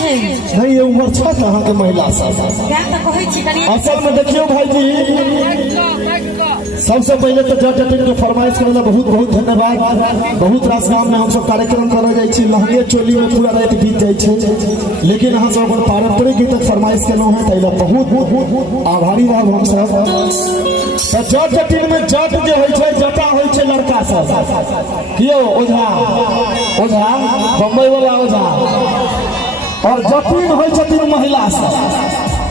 छे नहीं ये उम्र छ अहाँ के महिला सब क्या त कहै छी कनी असल में देखियो भाई जी सबसे पहले तो जट टीम के फरमाइश करला बहुत बहुत धन्यवाद। बहुत रास गांव में हम सब कार्यक्रम करे जाय छी, लहंगे चोली में पूरा रात बीत जाय छे, लेकिन अहाँ सब अपन पारंपरिक गीतक फरमाइश केलो है तैला बहुत आभारी रहब हम सब। तो जट टीम में जट जे होय छे जटा होय छे लड़का सब कियो ओझा ओझा बम्बई वाला ओझा और जटिन होय छथिन महिला सब।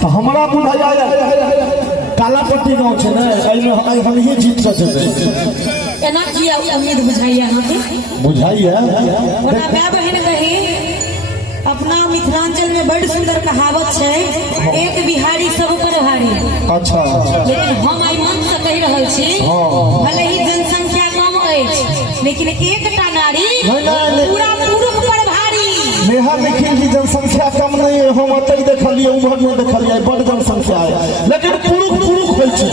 तो हमरा बुझाया काला पट्टी गांव छे ने एमे हम ही जीत सकते एना किया उम्मीद बुझाइया अहाँ के बुझाइया ओना भाई बहन कही अपना मिथिलांचल में बड़ सुंदर कहावत है एक बिहारी सब पर भारी। अच्छा लेकिन हम आई मन से कह रहल छी भले ही जनसंख्या कम अछि लेकिन एकटा नारी पूरा पुरुष पर भारी। नेहा निखिल की जनसंख्या कम नहीं है, हम अतई देखलिए उम्र में देखलिए बड़ जनसंख्या है, लेकिन पुरुष पुरुष होय छे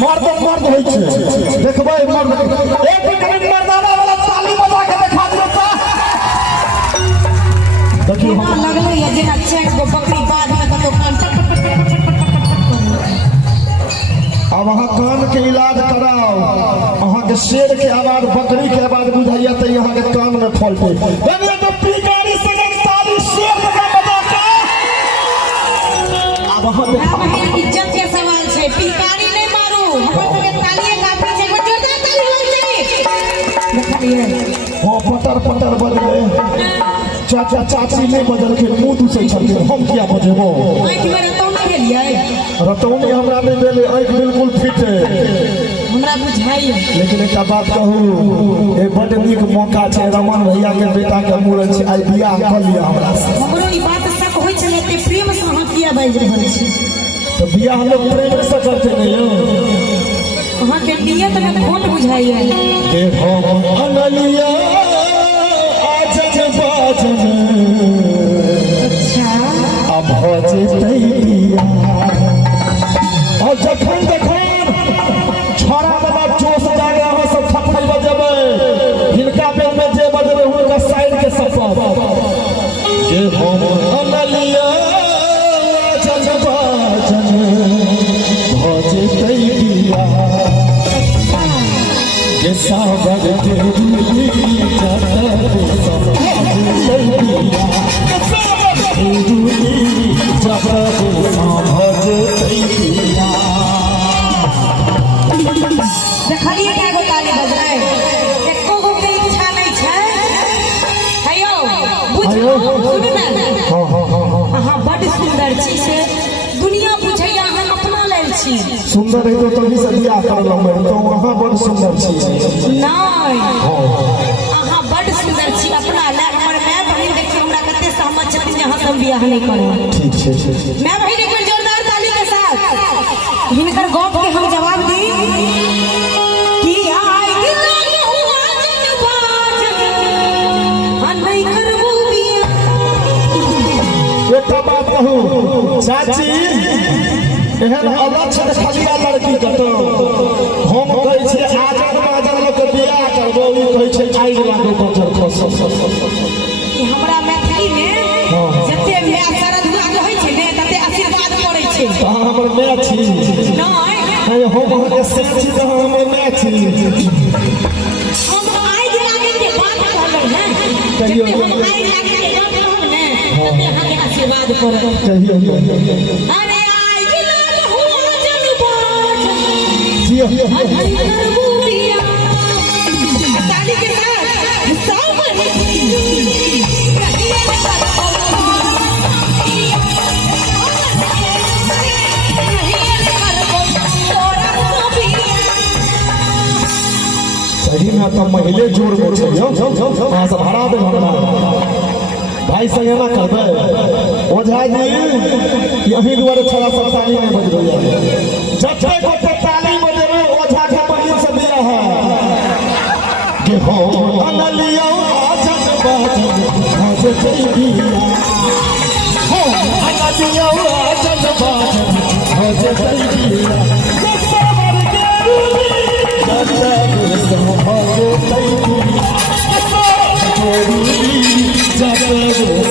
मर्द मर्द होय छे। देखबै मर्द एक मिनट मर्दाना वाला ताली बजा के दिखा दियो त देखियो लगले ये जेना चेक को बकरी बाध में कतो कान अब अहाँ कान के इलाज कराओ, अहाँ के शेर के आवाज बकरी के आवाज बुझाइया त यहाँ के कान में फलते देखिए तो पीकारी से ताली शेर का बजा के अब अहाँ इज्जत के सवाल छे, पीकारी नहीं मारू हमर के तालिए काफी छे, जोरदार ताली हो जाए देखलिए हां पटर पटर बजले चाचा चाची नहीं बजल के मुंह दूसरे छलके हम क्या बजेबो आंख में रतौनी भेलिए रतौनी हमरा नहीं देले आंख बिल्कुल फिट है हमरा बुझाइए। लेकिन एक बात कहूं ए बड़ नीक मौका छे रमन भैया के बेटा के मूड़न छे आई बियाह कर लिया हमरा से हमरो ई बात शक होय छले ते प्रेम से अहाँ किया बाज रहल छी तो बियाह लोग प्रेम से करते नहीं हो अहाँ के नियत में खोट बुझाइए। देखो अनलिया आजन बाजन अच्छा अब हो जेतै बियाह और जखन देखो छोरा वाला जोश जागे अहाँ सब थप्पड़ बजेबै हिनका बेर में जे बजेबै हुनका साइड के सफर जे हम अनलिया आजन बाजन हो जेतै बियाह के सावर के रूली जाता सब लैया रूली जाता भज तैया देखलिए क्या गो ताली बज रहे एको गो के इच्छा नहीं छे हेयो बुझो सुन ना अहाँ बड़ सुंदर छी से दुनिया बुझैया अहाँ अपना लेल छी सुंदर है तो तभी से बियाह करलौ मैं तो वहां बड़ सुंदर छी नहीं अहाँ बड़ सुंदर छी अपना लेल हमर माय बहिन देखियो हमरा कते सहमत छथिन जे अहाँ सब बियाह नहीं करू ठीक है माय बहिन एक जोरदार ताली के साथ हिनकर गप के हम जवाब दी कि आई दिल हुआ जनबाज अनई करबू बिया। एक बात कहूं चाची एहन अलक्ष्य देखलिया लड़की कतो हम कहै छी आजन बाजन लोग के बियाह करबो ई कहै छै आइ लागो बजर खस कि हमरा मैथिली में जते माय शरद हुआ रहै छै ने तते आशीर्वाद पड़ै छै हमर माय छी नहीं हम अहाँ के से छी त हमर माय छी हम आइ लागे के बात कहलौ हैं जते हम आइ लागे के बात कहब ने तते अहाँ के आशीर्वाद पड़त कहियो अरे आई दिल हुआ जनबाज जी अनई करबू बिया। ताली के साथ सब सही में तो महिले जोर में छै यो अहाँ सब हरा दे हमरा भाई संगे ना करबे ओझा जी यही द्वारे छोरा सब ताली नहीं बजबै जते गोटे ताली बजेबै ओझा के बहिन से बियाह है कि हो अनलिया आजन बाजन हो जेतै बियाह हो अनलिया आजन बाजन हो जेतै बियाह के सावर के रूली जाता सब हो जेतै बियाह के सावर के रूली जाकर